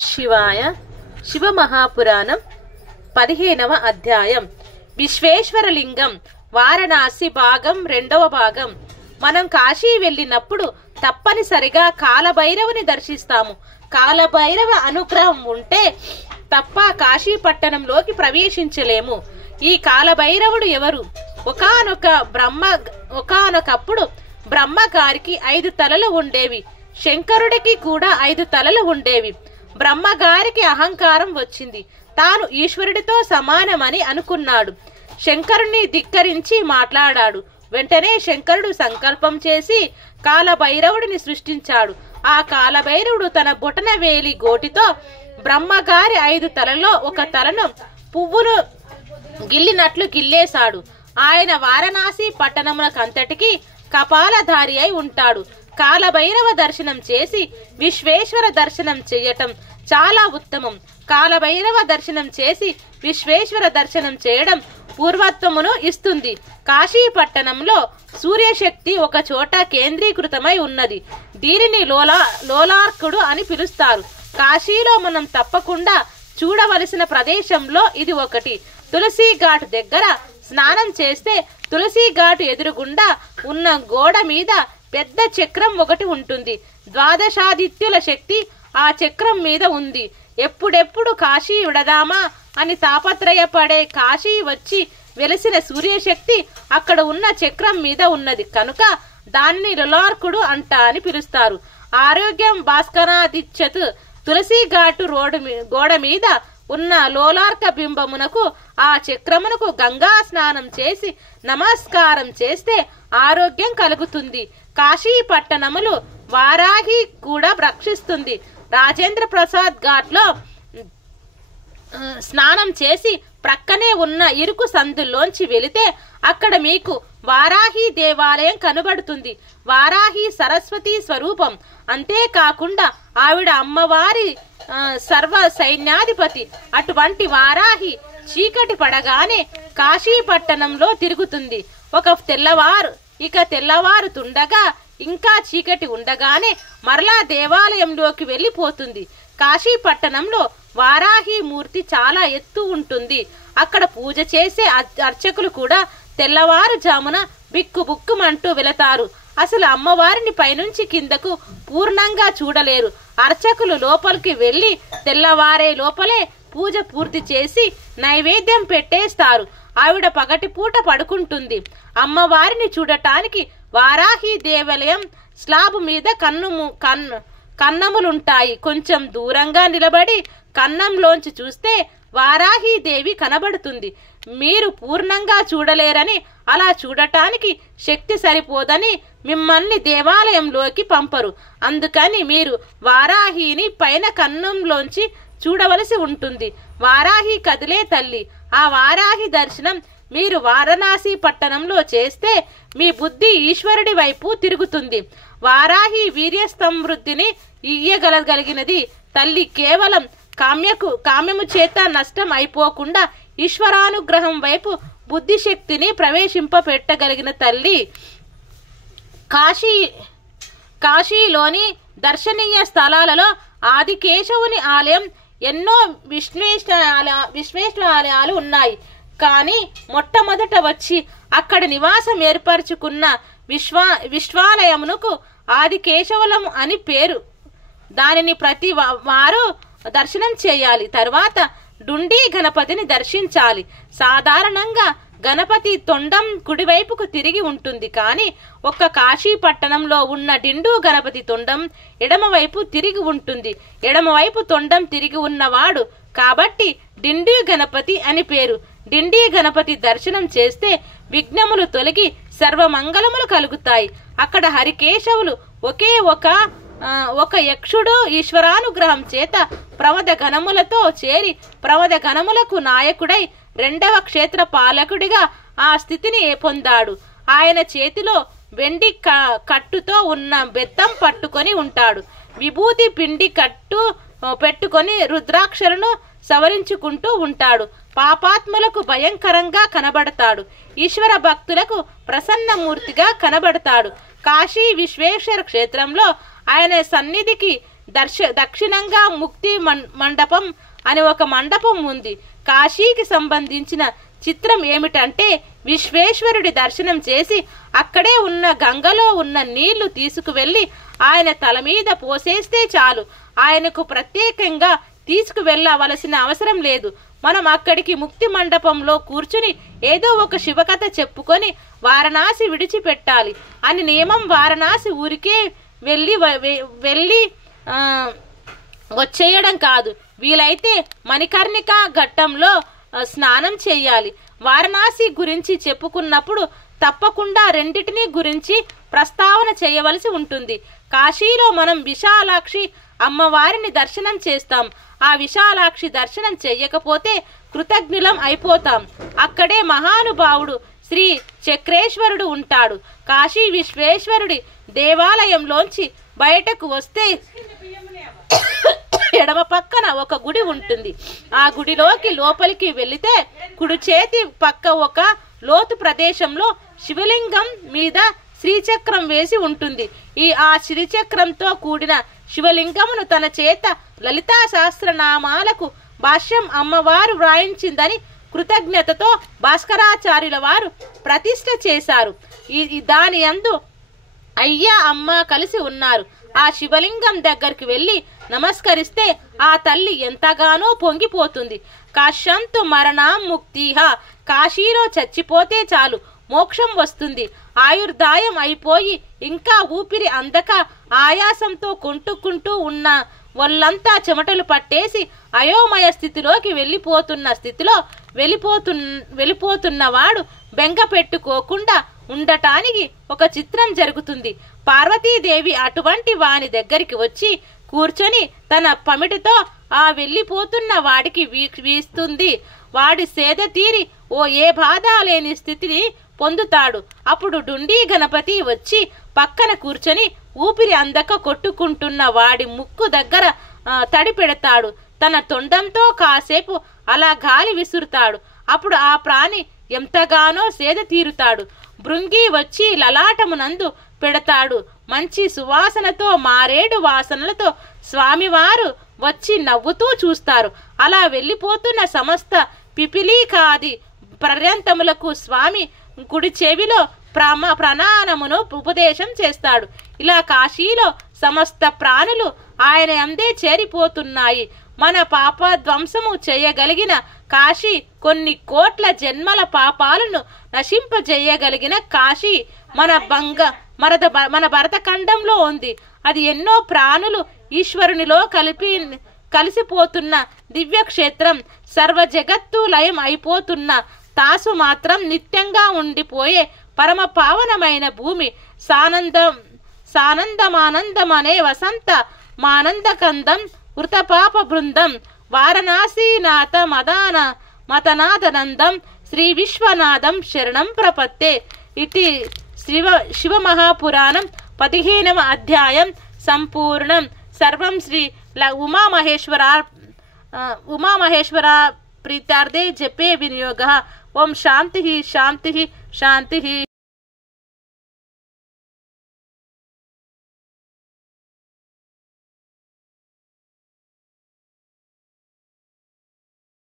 శివాయ శివమహాపురాణం 15వ అధ్యాయం విశ్వేశ్వరలింగం వారణాసి భాగం 2వ భాగం. మనం కాశీ వెళ్ళినప్పుడు తప్పనిసరిగా కాలభైరవుని దర్శిస్తాము. కాలభైరవ అనుగ్రహం ఉంటే తప్ప కాశీ పట్టణంలోకి ప్రవేశించలేము. ఈ కాలభైరవుడు ఎవరు? ఒకానొకప్పుడు బ్రహ్మగారికి 5 తలలు ఉండేవి. శంకరుడికి కూడా 5 తలలు ఉండేవి. బ్రహ్మగారికి అహంకారం వచ్చింది. తాను ఈశ్వరుడితో సమానమని అనుకున్నాడు. శంకరుణ్ణి ధిక్కరించి మాట్లాడాడు. వెంటనే శంకరుడు సంకల్పం చేసి కాలభైరవుడిని సృష్టించాడు. ఆ కాలభైరవుడు తన బొటన వేలి గోటితో బ్రహ్మగారి 5 తలలో ఒక తలను పువ్వును గిల్లినట్లు గిల్లేశాడు. ఆయన వారణాసి పట్టణమునకంతటికి కపాలధారి అయి ఉంటాడు. కాలభైరవ దర్శనం చేసి విశ్వేశ్వర దర్శనం చేయటం చాలా ఉత్తమం. కాలభైరవ దర్శనం చేసి విశ్వేశ్వర దర్శనం చేయడం పూర్వత్వమును ఇస్తుంది. కాశీ పట్టణంలో సూర్యశక్తి ఒక చోట కేంద్రీకృతమై ఉన్నది. దీనిని లోలార్కుడు అని పిలుస్తారు. కాశీలో మనం తప్పకుండా చూడవలసిన ప్రదేశంలో ఇది ఒకటి. తులసి ఘాట్ దగ్గర స్నానం చేస్తే తులసి ఘాటు ఎదురుగుండా ఉన్న గోడ మీద పెద్ద చక్రం ఒకటి ఉంటుంది. ద్వాదశాదిత్యుల శక్తి ఆ చక్రం మీద ఉంది. ఎప్పుడెప్పుడు కాశీ విడదామా అని తాపత్రయపడే కాశీ వచ్చి వెలిసిన సూర్యశక్తి అక్కడ ఉన్న చక్రం మీద ఉన్నది కనుక దానిని లోలార్కుడు అని పిలుస్తారు. ఆరోగ్యం భాస్కరాదిత్యత్ తులసి ఘాటు గోడ మీద ఉన్న లోలార్క బింబమునకు ఆ చక్రమునకు గంగా స్నానం చేసి నమస్కారం చేస్తే ఆరోగ్యం కలుగుతుంది. కాశీ పట్టణములు వారాహి కూడా రక్షిస్తుంది. రాజేంద్ర ప్రసాద్ ఘాట్ లో స్నానం చేసి ప్రక్కనే ఉన్న ఇరుకు సందుల్లోంచి వెళితే అక్కడ మీకు వారాహి దేవాలయం కనబడుతుంది. వారాహి సరస్వతి స్వరూపం. అంతేకాకుండా ఆవిడ అమ్మవారి సర్వ సైన్యాధిపతి. అటువంటి వారాహి చీకటి పడగానే కాశీ పట్టణంలో తిరుగుతుంది. తెల్లవారుతుండగా ఇంకా చీకటి ఉండగానే మరలా దేవాలయంలోకి వెళ్ళిపోతుంది. కాశీ పట్టణంలో వారాహి మూర్తి చాలా ఎత్తు ఉంటుంది. అక్కడ పూజ చేసే అర్చకులు కూడా తెల్లవారుజామున బిక్కుబుక్కుమంటూ వెళతారు. అసలు అమ్మవారిని పైనుంచి కిందకు పూర్ణంగా చూడలేరు. అర్చకులు లోపలికి వెళ్లి తెల్లవారే లోపలే పూజ పూర్తి చేసి నైవేద్యం పెట్టేస్తారు. ఆవిడ పగటిపూట పడుకుంటుంది. అమ్మవారిని చూడటానికి వారాహి దేవాలయం స్లాబ్ మీద కన్నములుంటాయి. కొంచెం దూరంగా నిలబడి కన్నంలోంచి చూస్తే వారాహి దేవి కనబడుతుంది. మీరు పూర్ణంగా చూడలేరని, అలా చూడటానికి శక్తి సరిపోదని మిమ్మల్ని దేవాలయంలోకి పంపరు. అందుకని మీరు వారాహిని పైన కన్నంలోంచి చూడవలసి ఉంటుంది. వారాహి కదిలే తల్లి. ఆ వారాహి దర్శనం మీరు వారణాసి పట్టణంలో చేస్తే మీ బుద్ధి ఈశ్వరుడి వైపు తిరుగుతుంది. వారాహి వీర్య సమృద్ధిని ఇయ్యగలగలిగినది తల్లి. కేవలం కామ్యము చేత నష్టం అయిపోకుండా ఈశ్వరానుగ్రహం వైపు బుద్ధిశక్తిని ప్రవేశింపపెట్టగలిగిన తల్లి. కాశీలోని దర్శనీయ స్థలాలలో ఆదికేశవుని ఆలయం, ఎన్నో విశ్వేశ్వర ఆలయాలు ఉన్నాయి. కానీ మొట్టమొదట వచ్చి అక్కడ నివాసం ఏర్పరచుకున్న విశ్వాలయమునకు ఆదికేశవులం అని పేరు. దానిని ప్రతి వారు దర్శనం చేయాలి. తర్వాత డుండి గణపతిని దర్శించాలి. సాధారణంగా గణపతి తొండం కుడివైపుకు తిరిగి ఉంటుంది. కానీ ఒక్క కాశీ పట్టణంలో ఉన్న డిండు గణపతి తొండం ఎడమవైపు తిరిగి ఉంటుంది. ఎడమవైపు తొండం తిరిగి ఉన్నవాడు కాబట్టి డిండి గణపతి అని పేరు. డిండి గణపతి దర్శనం చేస్తే విఘ్నములు తొలగి సర్వమంగళములు కలుగుతాయి. అక్కడ హరికేశవులు ఒకే ఒక యక్షుడు ఈశ్వరానుగ్రహం చేత ప్రమద గణములతో చేరి ప్రమద గణములకు నాయకుడై 2వ క్షేత్ర పాలకుడిగా ఆ స్థితిని పొందాడు. ఆయన చేతిలో వెండి కట్టుతో ఉన్న బెత్తం పట్టుకొని ఉంటాడు. విభూతి పిండి కట్టు పెట్టుకొని రుద్రాక్షలను సవరించుకుంటూ ఉంటాడు. పాపాత్ములకు భయంకరంగా కనబడతాడు. ఈశ్వర భక్తులకు ప్రసన్నమూర్తిగా కనబడతాడు. కాశీ విశ్వేశ్వర క్షేత్రంలో ఆయన సన్నిధికి దక్షిణంగా ముక్తి మండపం అని ఒక మండపం ఉంది. కాశీకి సంబంధించిన చిత్రం ఏమిటంటే, విశ్వేశ్వరుడి దర్శనం చేసి అక్కడే ఉన్న గంగలో ఉన్న నీళ్లు తీసుకువెళ్లి ఆయన తల మీద పోసేస్తే చాలు. ఆయనకు ప్రత్యేకంగా తీసుకువెళ్ళవలసిన అవసరం లేదు. మనం అక్కడికి ముక్తి మండపంలో కూర్చుని ఏదో ఒక శివకథ చెప్పుకొని వారణాసి విడిచిపెట్టాలి అని నియమం. వారణాసి ఊరికే వెళ్ళి వచ్చేయడం కాదు, వీలైతే మణికర్ణిక ఘట్టంలో స్నానం చేయాలి. వారణాసి గురించి చెప్పుకున్నప్పుడు తప్పకుండా రెండిటిని గురించి ప్రస్తావన చేయవలసి ఉంటుంది. కాశీలో మనం విశాలాక్షి అమ్మవారిని దర్శనం చేస్తాం. ఆ విశాలాక్షి దర్శనం చెయ్యకపోతే కృతజ్ఞులం అయిపోతాం. అక్కడే మహానుభావుడు శ్రీ చక్రేశ్వరుడు ఉంటాడు. కాశీ విశ్వేశ్వరుడి దేవాలయంలోంచి బయటకు వస్తే ఎడమ పక్కన ఒక గుడి ఉంటుంది. ఆ గుడిలోకి లోపలికి వెళితే కుడి చేతి పక్క ఒక లోతు ప్రదేశంలో శివలింగం మీద శ్రీచక్రం వేసి ఉంటుంది. ఆ శ్రీచక్రంతో కూడిన శివలింగమును తన చేత లలితా సహస్రనామాలకు భాష్యం అమ్మవారు వ్రాయించిందని కృతజ్ఞతతో భాస్కరాచార్యుల వారు ప్రతిష్ఠ చేశారు. దాని యందు అయ్యా అమ్మ కలిసి ఉన్నారు. ఆ శివలింగం దగ్గరికి వెళ్లి నమస్కరిస్తే ఆ తల్లి ఎంతగానో పొంగిపోతుంది. కాశ్యంతు మరణం ముక్తిహ, కాశీలో చచ్చిపోతే చాలు మోక్షం వస్తుంది. ఆయుర్దాయం అయిపోయి ఇంకా ఊపిరి అందక ఆయాసంతో కొంటుకుంటూ ఉన్న ఒళ్ళంతా చెమటలు పట్టేసి అయోమయ స్థితిలోకి వెళ్ళిపోతున్నవాడు బెంగ పెట్టుకోకుండా ఉండటానికి ఒక చిత్రం జరుగుతుంది. పార్వతీదేవి అటువంటి వాని దగ్గరికి వచ్చి కూర్చొని తన పమిటితో ఆ వెళ్ళిపోతున్న వాడికి వీస్తుంది. వాడి సేద తీరి ఏ బాధ లేని స్థితిని పొందుతాడు. అప్పుడు డుండి గణపతి వచ్చి పక్కన కూర్చొని ఊపిరి అందక కొట్టుకుంటున్న వాడి ముక్కు దగ్గర తడి పెడతాడు. తన తొండంతో కాసేపు అలా గాలి విసురుతాడు. అప్పుడు ఆ ప్రాణి ఎంతగానో సేద తీరుతాడు. భృంగి వచ్చి లలాటమునందు పెడతాడు. మంచి సువాసనతో మారేడు వాసనలతో స్వామివారు వచ్చి నవ్వుతూ చూస్తారు. అలా వెళ్ళిపోతున్న సమస్త పిపిలీకాది పర్యంతములకు స్వామి కుడి చెవిలో ప్రణానమును ఉపదేశం చేస్తాడు. ఇలా కాశీలో సమస్త ప్రాణులు ఆయన అందే చేరిపోతున్నాయి. మన పాప ధ్వంసము చేయగలిగిన కాశీ, కొన్ని కోట్ల జన్మల పాపాలను నశింపజేయగలిగిన కాశీ మన భరతఖండంలో ఉంది. అది ఎన్నో ప్రాణులు ఈశ్వరునిలో కలిసిపోతున్న దివ్యక్షేత్రం. సర్వ జగత్తు లయం అయిపోతున్న తాసు మాత్రం నిత్యంగా ఉండిపోయే పరమ పావనమైన భూమి. సానందమానందమనే వసంత మానందకందం వృతపాప బృందం వారణాసీనాథ మతనాథనందం శ్రీ విశ్వనాథం శరణం ప్రపత్తే. ఇది శివ మహాపురాణం 15వ అధ్యాయం సంపూర్ణం. సర్వం శ్రీ ఉమామహేశ్వర ప్రీత్యార్థే జపే వినియోగ. ఓం శాంతి శాంతి శాంతి.